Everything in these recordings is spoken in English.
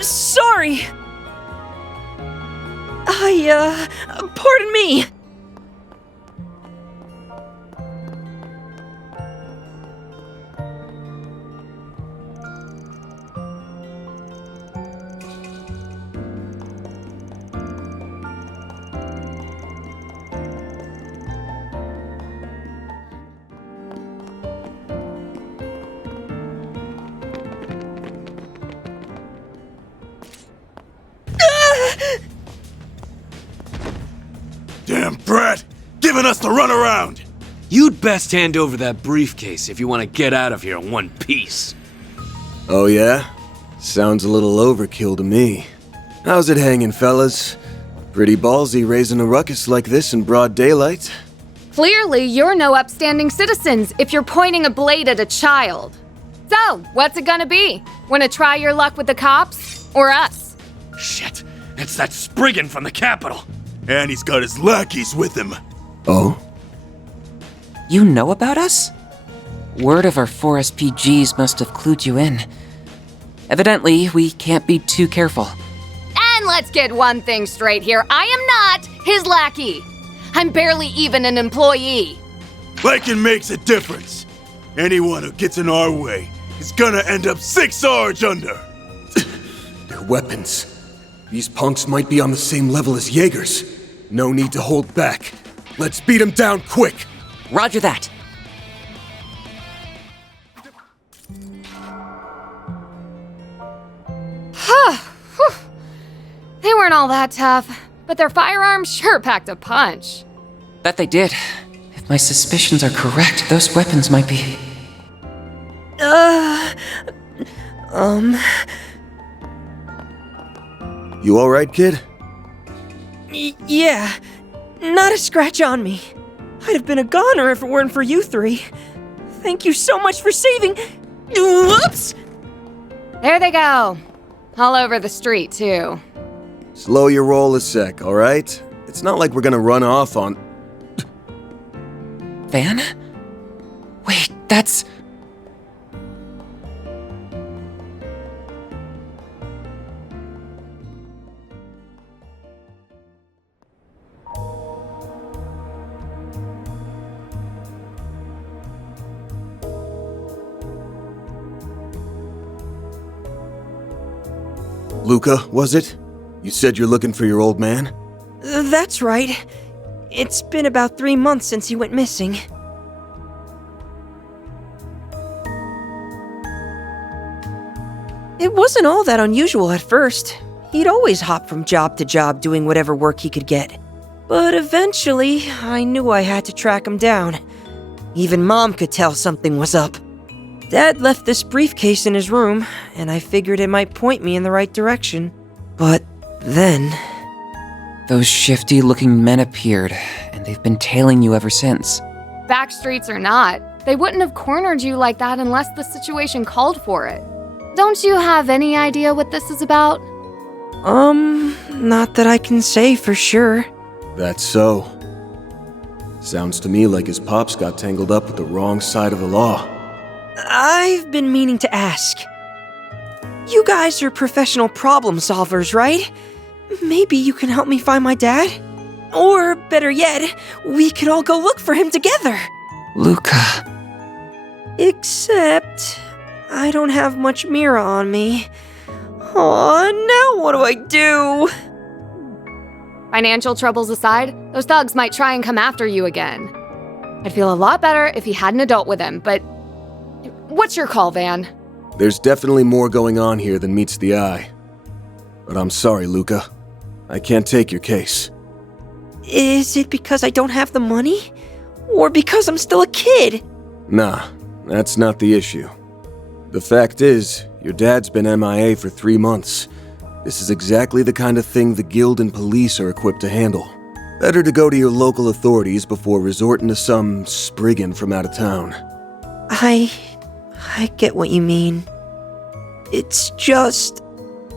Sorry. Pardon me. Damn brat! Giving us the runaround! You'd best hand over that briefcase if you want to get out of here in one piece. Oh yeah? Sounds a little overkill to me. How's it hanging, fellas? Pretty ballsy raising a ruckus like this in broad daylight. Clearly, you're no upstanding citizens if you're pointing a blade at a child. So, what's it gonna be? Wanna try your luck with the cops? Or us? Shit, it's that Spriggan from the Capitol. And he's got his lackeys with him. Oh? You know about us? Word of our 4 SPGs must have clued you in. Evidently, we can't be too careful. And let's get one thing straight here. I am not his lackey. I'm barely even an employee. Liking makes a difference. Anyone who gets in our way is gonna end up 6 Sarge under. Their weapons. These punks might be on the same level as Jaegers. No need to hold back. Let's beat them down quick. Roger that. They weren't all that tough, but their firearms sure packed a punch. Bet they did. If my suspicions are correct, those weapons might be... You alright, kid? Yeah, not a scratch on me. I'd have been a goner if it weren't for you three. Thank you so much for saving... Whoops! There they go. All over the street, too. Slow your roll a sec, alright? It's not like we're gonna run off on... Van? Wait, that's... Luca, was it? You said you're looking for your old man? That's right. It's been about 3 months since he went missing. It wasn't all that unusual at first. He'd always hop from job to job doing whatever work he could get. But eventually, I knew I had to track him down. Even Mom could tell something was up. Dad left this briefcase in his room, and I figured it might point me in the right direction. But then... Those shifty-looking men appeared, and they've been tailing you ever since. Backstreets or not, they wouldn't have cornered you like that unless the situation called for it. Don't you have any idea what this is about? Not that I can say for sure. That's so. Sounds to me like his pops got tangled up with the wrong side of the law. I've been meaning to ask. You guys are professional problem solvers, right? Maybe you can help me find my dad? Or, better yet, we could all go look for him together. Luca. Except, I don't have much Mira on me. Aw, now what do I do? Financial troubles aside, those thugs might try and come after you again. I'd feel a lot better if he had an adult with him, but... What's your call, Van? There's definitely more going on here than meets the eye. But I'm sorry, Luca. I can't take your case. Is it because I don't have the money? Or because I'm still a kid? Nah, that's not the issue. The fact is, your dad's been MIA for 3 months. This is exactly the kind of thing the guild and police are equipped to handle. Better to go to your local authorities before resorting to some Spriggan from out of town. I get what you mean. It's just...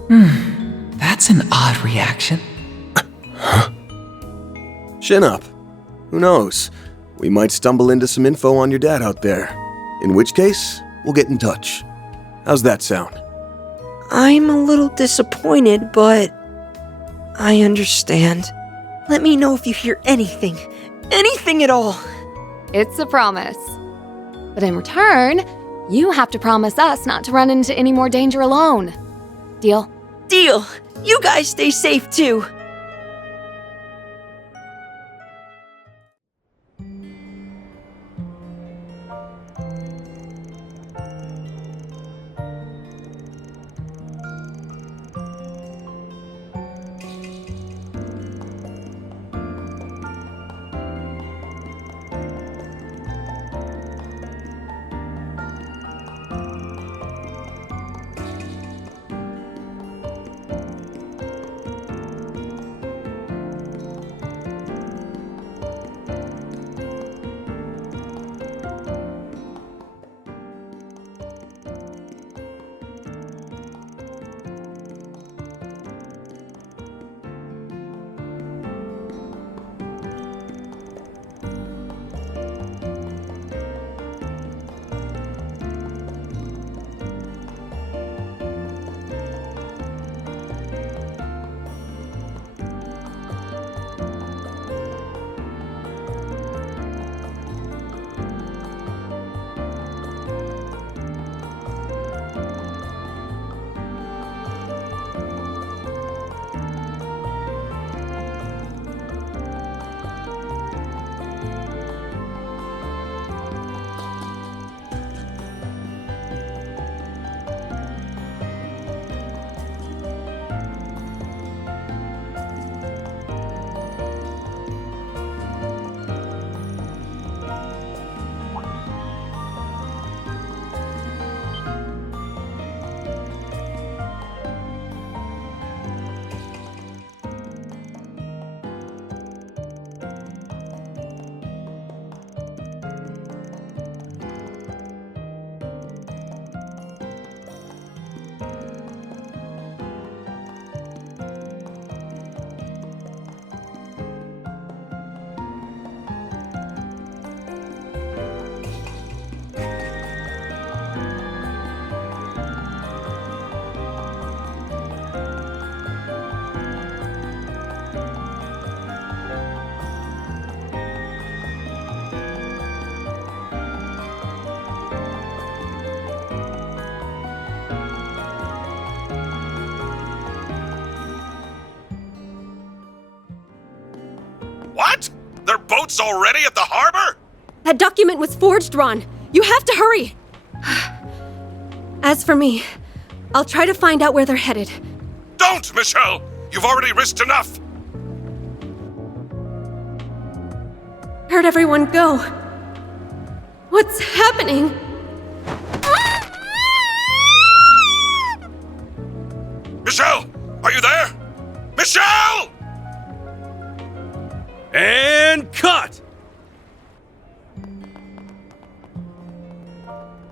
That's an odd reaction. Huh? Chin up. Who knows? We might stumble into some info on your dad out there. In which case, we'll get in touch. How's that sound? I'm a little disappointed, but I understand. Let me know if you hear anything. Anything at all. It's a promise. But in return, you have to promise us not to run into any more danger alone. Deal? Deal. You guys stay safe too. What? Their boat's already at the harbor? That document was forged, Ron. You have to hurry. As for me, I'll try to find out where they're headed. Don't, Michelle! You've already risked enough! Where'd everyone go? What's happening? Michelle! Are you there? Michelle! And cut!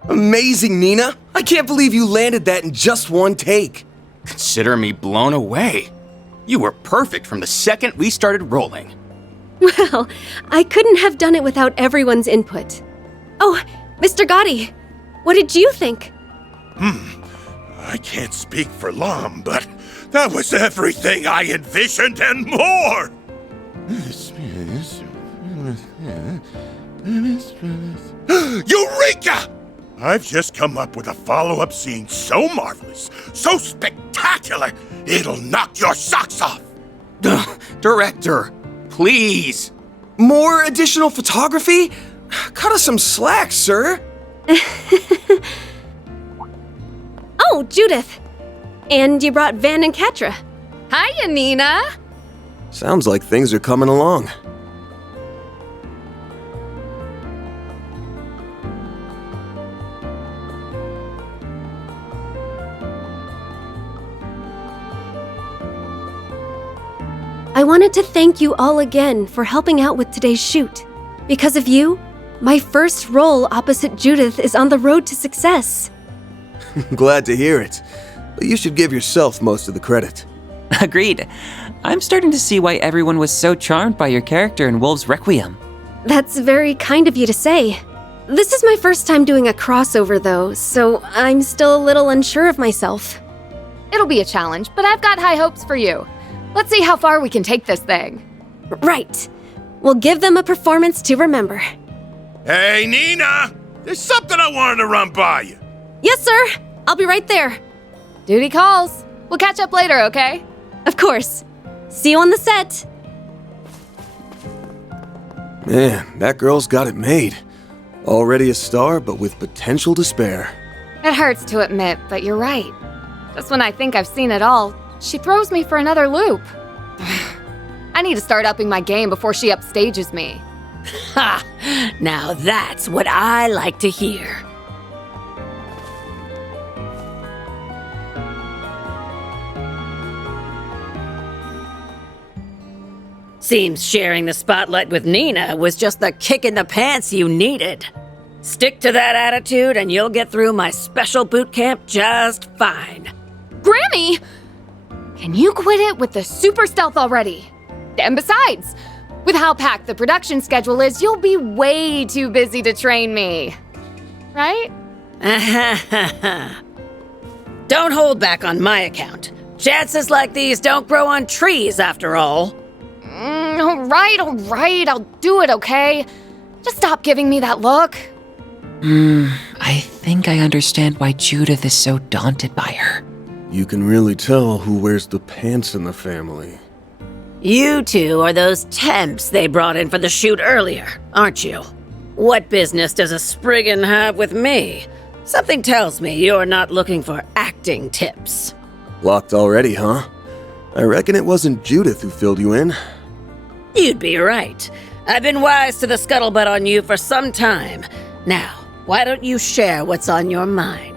Amazing, Nina! I can't believe you landed that in just one take. Consider me blown away. You were perfect from the second we started rolling. Well, I couldn't have done it without everyone's input. Oh, Mr. Gotti, what did you think? I can't speak for Lom, but that was everything I envisioned and more! Eureka! I've just come up with a follow-up scene so marvelous, so spectacular, it'll knock your socks off! Director, please. More additional photography? Cut us some slack, sir. Oh, Judith. And you brought Van and Katra. Hiya, Nina. Sounds like things are coming along. I wanted to thank you all again for helping out with today's shoot. Because of you, my first role opposite Judith is on the road to success. Glad to hear it. But you should give yourself most of the credit. Agreed. I'm starting to see why everyone was so charmed by your character in Wolves Requiem. That's very kind of you to say. This is my first time doing a crossover, though, so I'm still a little unsure of myself. It'll be a challenge, but I've got high hopes for you. Let's see how far we can take this thing. Right. We'll give them a performance to remember. Hey, Nina! There's something I wanted to run by you. Yes, sir. I'll be right there. Duty calls. We'll catch up later, okay? Of course. See you on the set. Man, that girl's got it made. Already a star, but with potential to spare. It hurts to admit, but you're right. Just when I think I've seen it all, she throws me for another loop. I need to start upping my game before she upstages me. Ha! Now that's what I like to hear. Seems sharing the spotlight with Nina was just the kick in the pants you needed. Stick to that attitude and you'll get through my special boot camp just fine. Grammy! Can you quit it with the super stealth already? And besides, with how packed the production schedule is, you'll be way too busy to train me. Right? Don't hold back on my account. Chances like these don't grow on trees after all. All right, I'll do it, okay? Just stop giving me that look. I think I understand why Judith is so daunted by her. You can really tell who wears the pants in the family. You two are those temps they brought in for the shoot earlier, aren't you? What business does a Spriggan have with me? Something tells me you're not looking for acting tips. Locked already, huh? I reckon it wasn't Judith who filled you in. You'd be right. I've been wise to the scuttlebutt on you for some time. Now, why don't you share what's on your mind?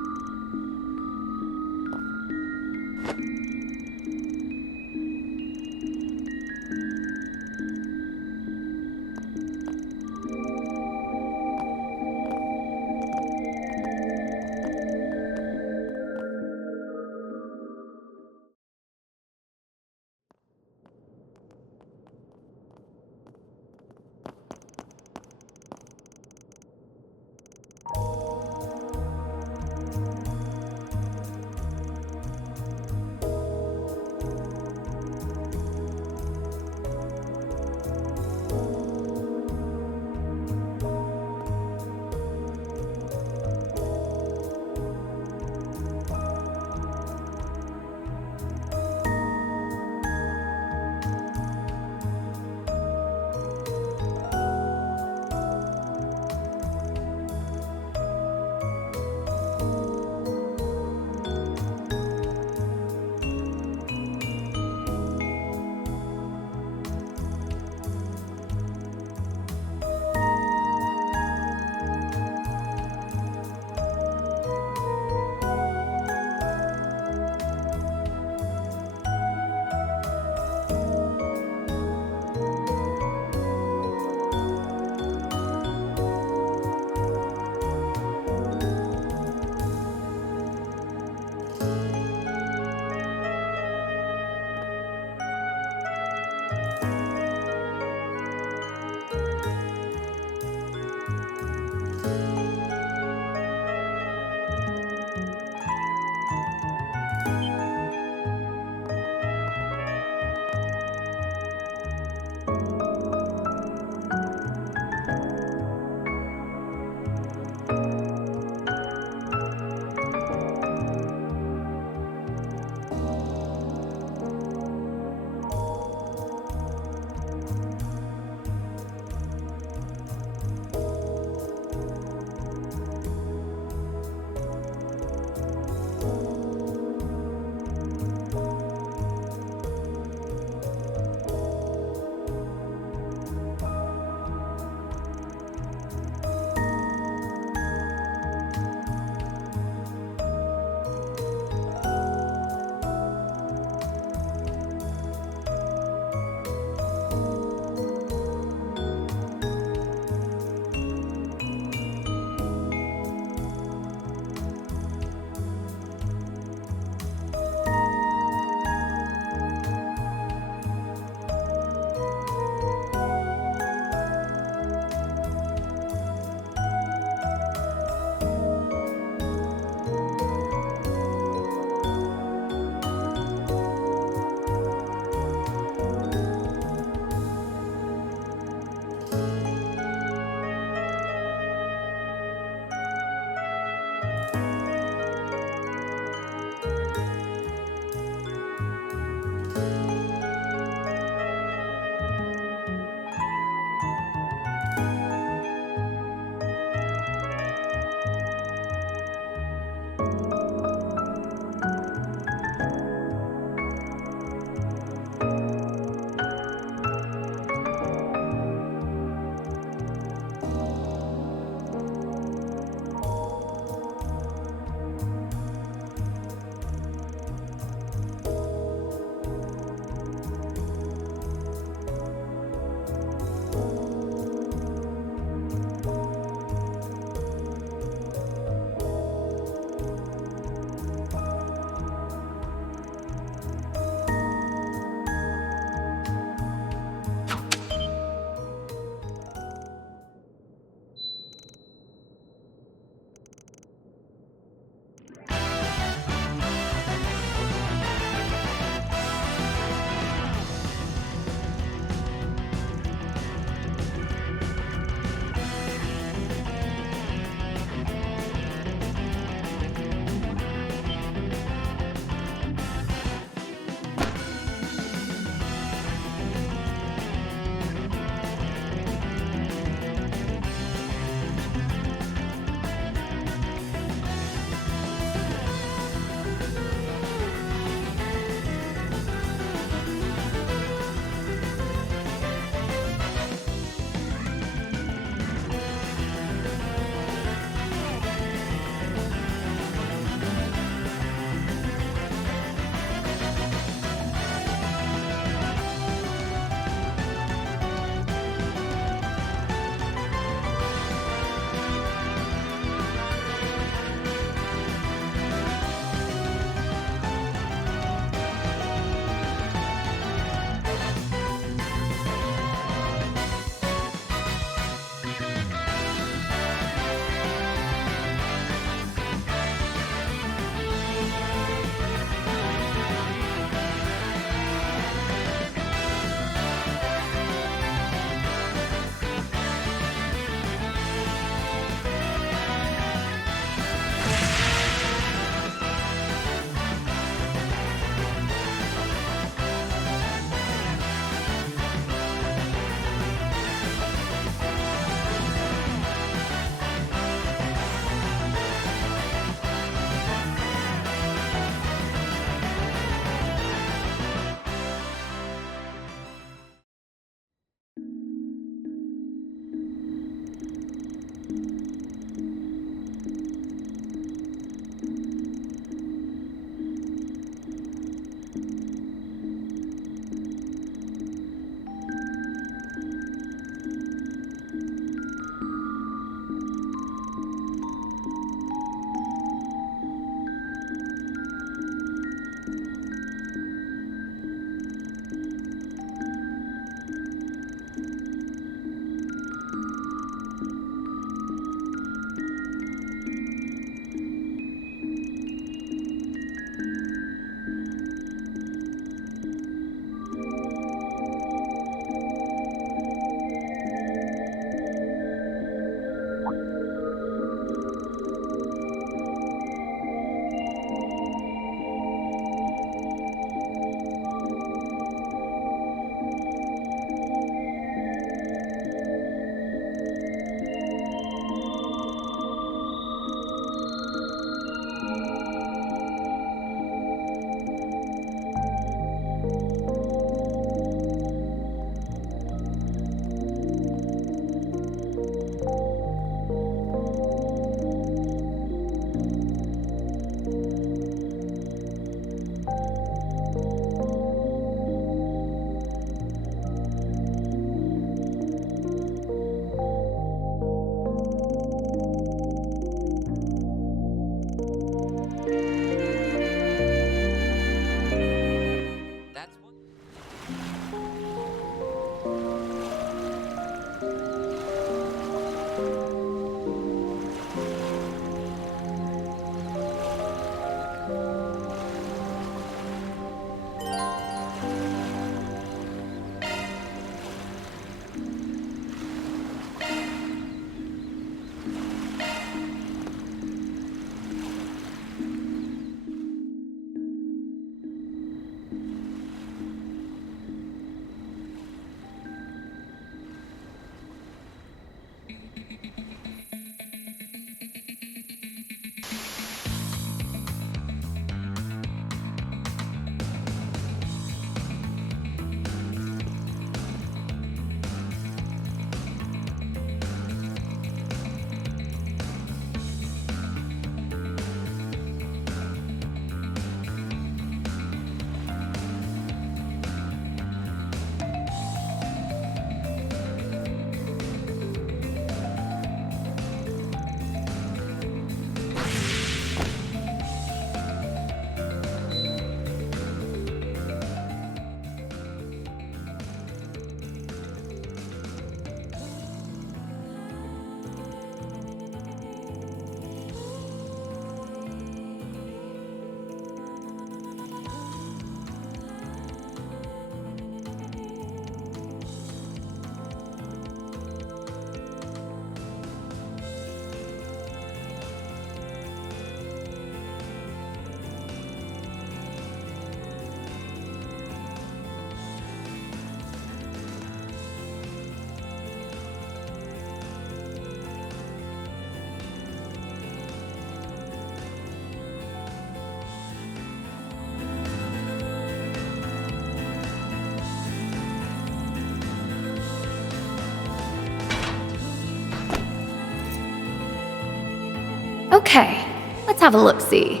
Okay, let's have a look-see.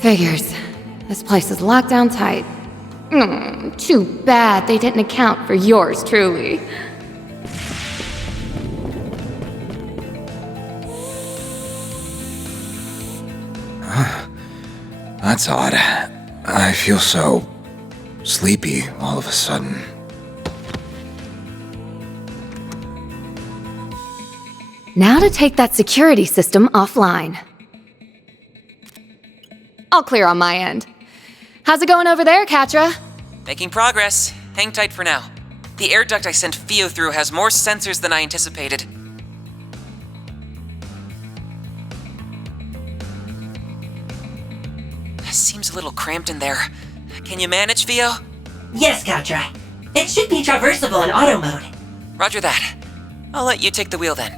Figures. This place is locked down tight. Too bad they didn't account for yours truly. That's odd. I feel so sleepy all of a sudden. Now to take that security system offline. All clear on my end. How's it going over there, Katra? Making progress. Hang tight for now. The air duct I sent Fio through has more sensors than I anticipated. Seems a little cramped in there. Can you manage, Fio? Yes, Katra. It should be traversable in auto mode. Roger that. I'll let you take the wheel then.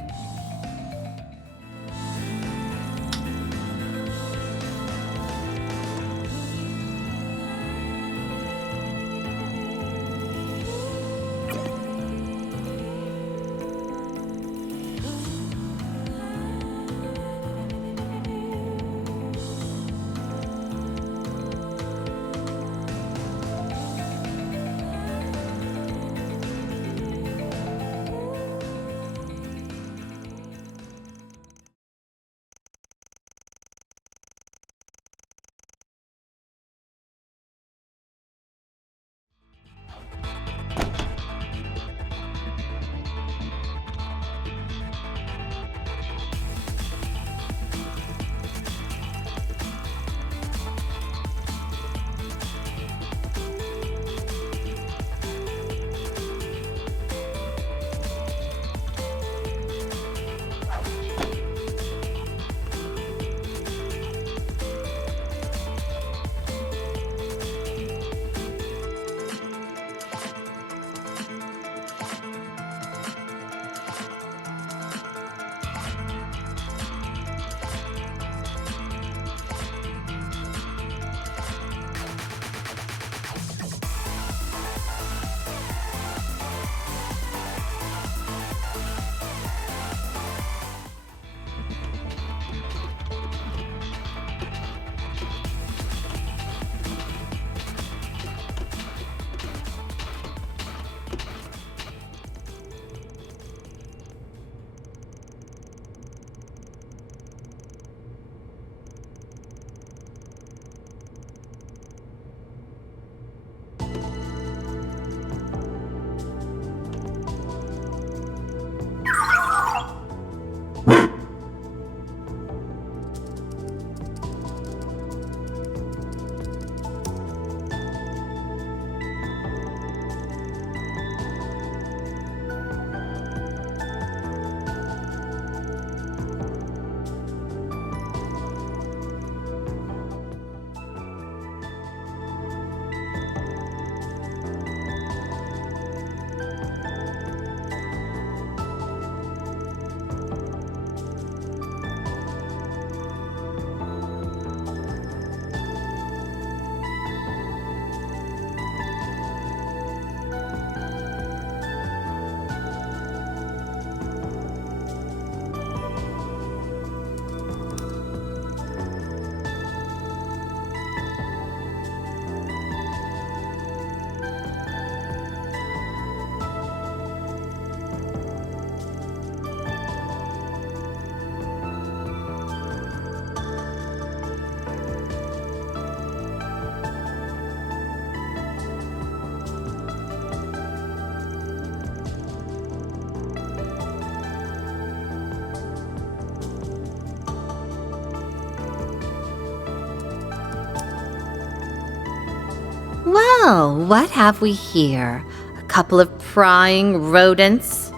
Well, what have we here? A couple of prying rodents?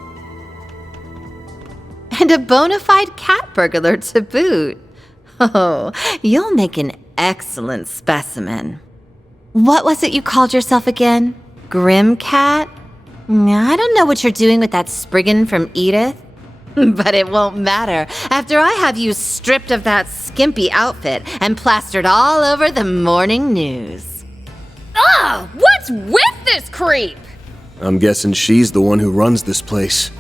And a bona fide cat burglar to boot. Oh, you'll make an excellent specimen. What was it you called yourself again? Grim Cat? I don't know what you're doing with that Spriggan from Edith. But it won't matter after I have you stripped of that skimpy outfit and plastered all over the morning news. Ugh! What's with this creep? I'm guessing she's the one who runs this place.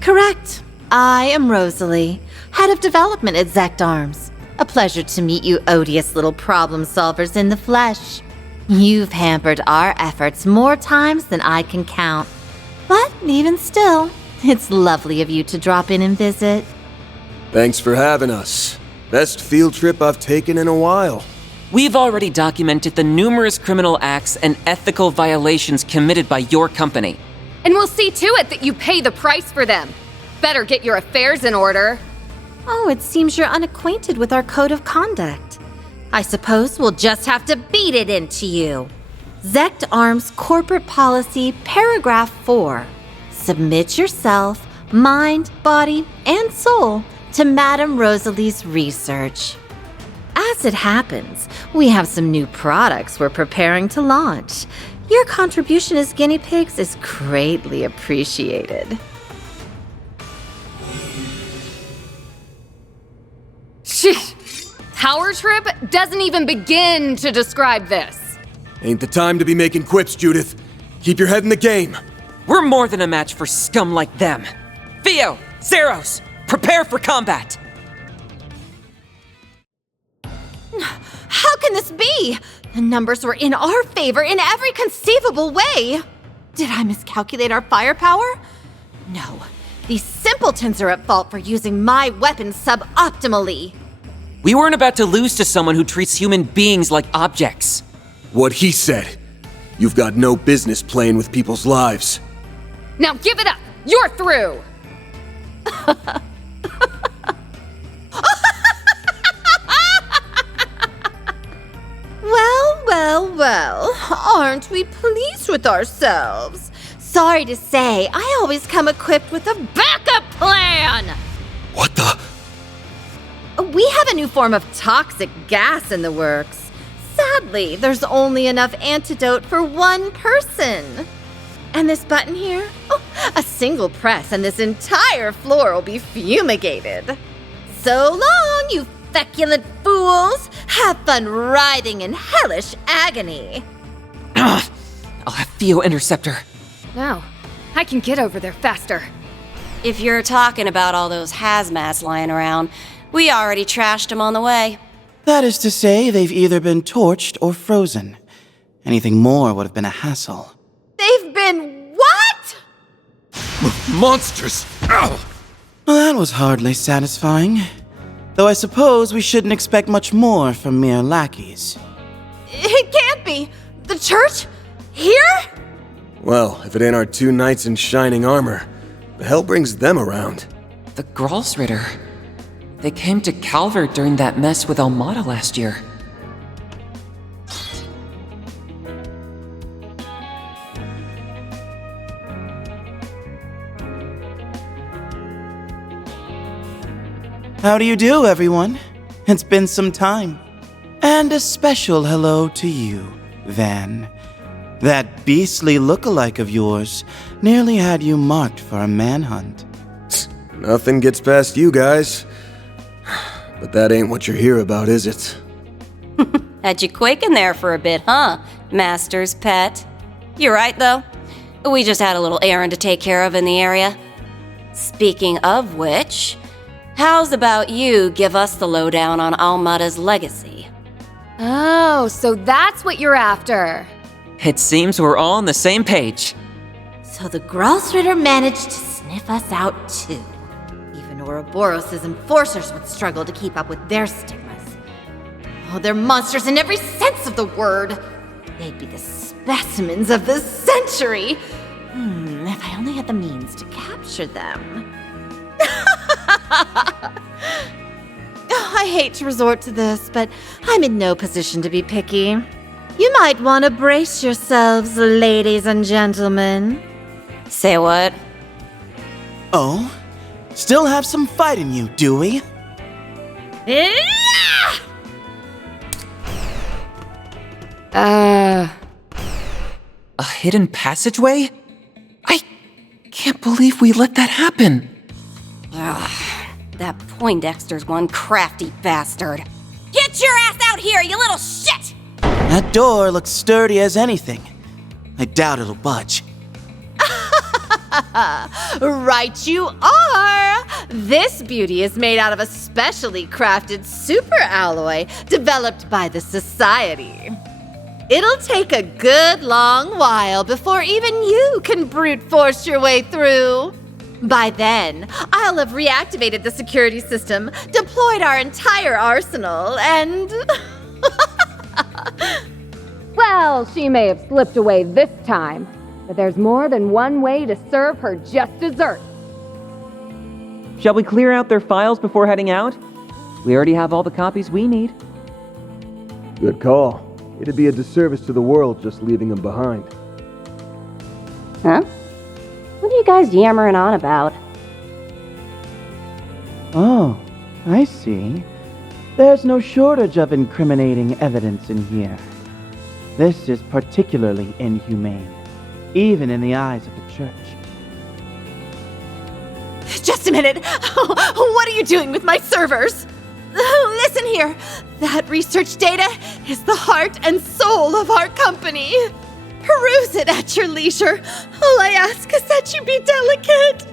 Correct. I am Rosalie, head of development at Zect Arms. A pleasure to meet you odious little problem solvers in the flesh. You've hampered our efforts more times than I can count. But even still, it's lovely of you to drop in and visit. Thanks for having us. Best field trip I've taken in a while. We've already documented the numerous criminal acts and ethical violations committed by your company. And we'll see to it that you pay the price for them. Better get your affairs in order. Oh, it seems you're unacquainted with our code of conduct. I suppose we'll just have to beat it into you. Zect Arms Corporate Policy, Paragraph 4. Submit yourself, mind, body, and soul to Madame Rosalie's research. As it happens, we have some new products we're preparing to launch. Your contribution as guinea pigs is greatly appreciated. Power trip doesn't even begin to describe this. Ain't the time to be making quips, Judith. Keep your head in the game. We're more than a match for scum like them. Theo, Zeros, prepare for combat. How can this be? The numbers were in our favor in every conceivable way. Did I miscalculate our firepower? No. These simpletons are at fault for using my weapons suboptimally. We weren't about to lose to someone who treats human beings like objects. What he said. You've got no business playing with people's lives. Now give it up! You're through! Well, aren't we pleased with ourselves? Sorry to say, I always come equipped with a backup plan! What the? We have a new form of toxic gas in the works. Sadly, there's only enough antidote for one person. And this button here? Oh, a single press and this entire floor will be fumigated. So long, you feculent fools! Have fun writhing in hellish agony. I'll have Theo intercept her. No, I can get over there faster. If you're talking about all those hazmats lying around, we already trashed them on the way. That is to say, they've either been torched or frozen. Anything more would have been a hassle. They've been what? Monsters! Ow! Well, that was hardly satisfying. Though I suppose we shouldn't expect much more from mere lackeys. It can't be! The church? Here? Well, if it ain't our two knights in shining armor, the hell brings them around? The Gralsritter. They came to Calvert during that mess with Almada last year. How do you do, everyone? It's been some time. And a special hello to you, Van. That beastly look-alike of yours nearly had you marked for a manhunt. Nothing gets past you guys. But that ain't what you're here about, is it? Had you quaking there for a bit, huh, Master's pet? You're right, though. We just had a little errand to take care of in the area. Speaking of which, how's about you give us the lowdown on Almada's legacy? Oh, so that's what you're after. It seems we're all on the same page. So the Gralsritter managed to sniff us out too. Even Ouroboros' enforcers would struggle to keep up with their stigmas. Oh, they're monsters in every sense of the word. They'd be the specimens of the century. If I only had the means to capture them. I hate to resort to this, but I'm in no position to be picky. You might want to brace yourselves, ladies and gentlemen. Say what? Oh? Still have some fight in you, do we? A hidden passageway? I can't believe we let that happen. Ugh, that Poindexter's one crafty bastard. Get Get your ass out here, you little shit! That door looks sturdy as anything. I doubt it'll budge. Right you are! This beauty is made out of a specially crafted super alloy developed by the Society. It'll take a good long while before even you can brute force your way through. By then, I'll have reactivated the security system, deployed our entire arsenal, and... Well, she may have slipped away this time, but there's more than one way to serve her just desserts. Shall we clear out their files before heading out? We already have all the copies we need. Good call. It'd be a disservice to the world just leaving them behind. Huh? What are you guys yammering on about? Oh, I see. There's no shortage of incriminating evidence in here. This is particularly inhumane, even in the eyes of the church. Just a minute! What are you doing with my servers? Listen here! That research data is the heart and soul of our company. Peruse it at your leisure. All I ask is that you be delicate.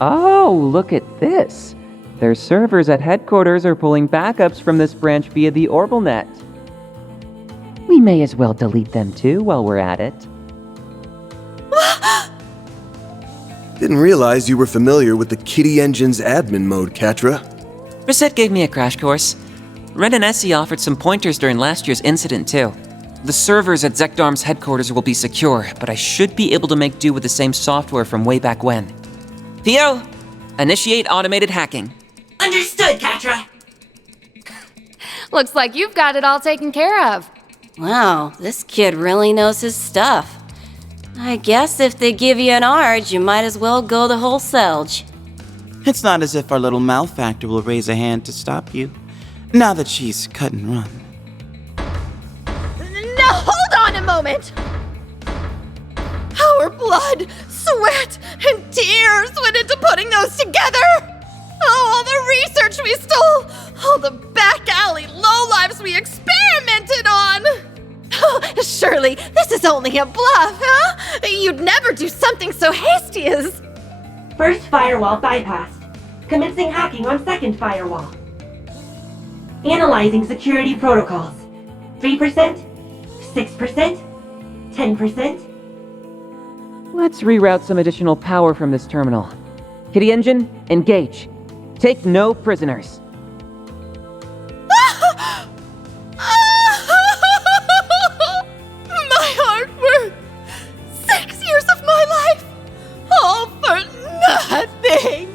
Oh, look at this. Their servers at headquarters are pulling backups from this branch via the OrbitalNet. We may as well delete them too while we're at it. Didn't realize you were familiar with the Kitty Engine's admin mode, Katra. Reset gave me a crash course. Ren and Essie offered some pointers during last year's incident too. The servers at Zekdarm's headquarters will be secure, but I should be able to make do with the same software from way back when. Theo, initiate automated hacking. Understood, Katra. Looks like you've got it all taken care of. Wow, this kid really knows his stuff. I guess if they give you an ARG, you might as well go the whole selge. It's not as if our little malefactor will raise a hand to stop you, now that she's cut and run. Now hold on a moment! Our blood, sweat, and tears went into putting those together! Oh, all the research we stole! All the back alley lowlives we experimented on! Oh, surely this is only a bluff, huh? You'd never do something so hasty as... First firewall bypassed. Commencing hacking on second firewall. Analyzing security protocols. 3%, 6%, 10%. Let's reroute some additional power from this terminal. Kitty Engine, engage. Take no prisoners. My hard work! 6 years of my life! All for nothing!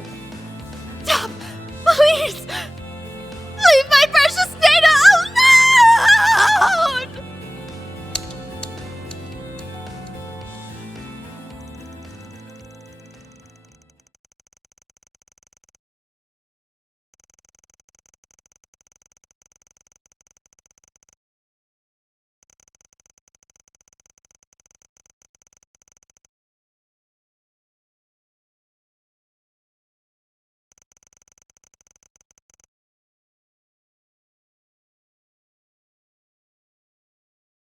Stop! Please!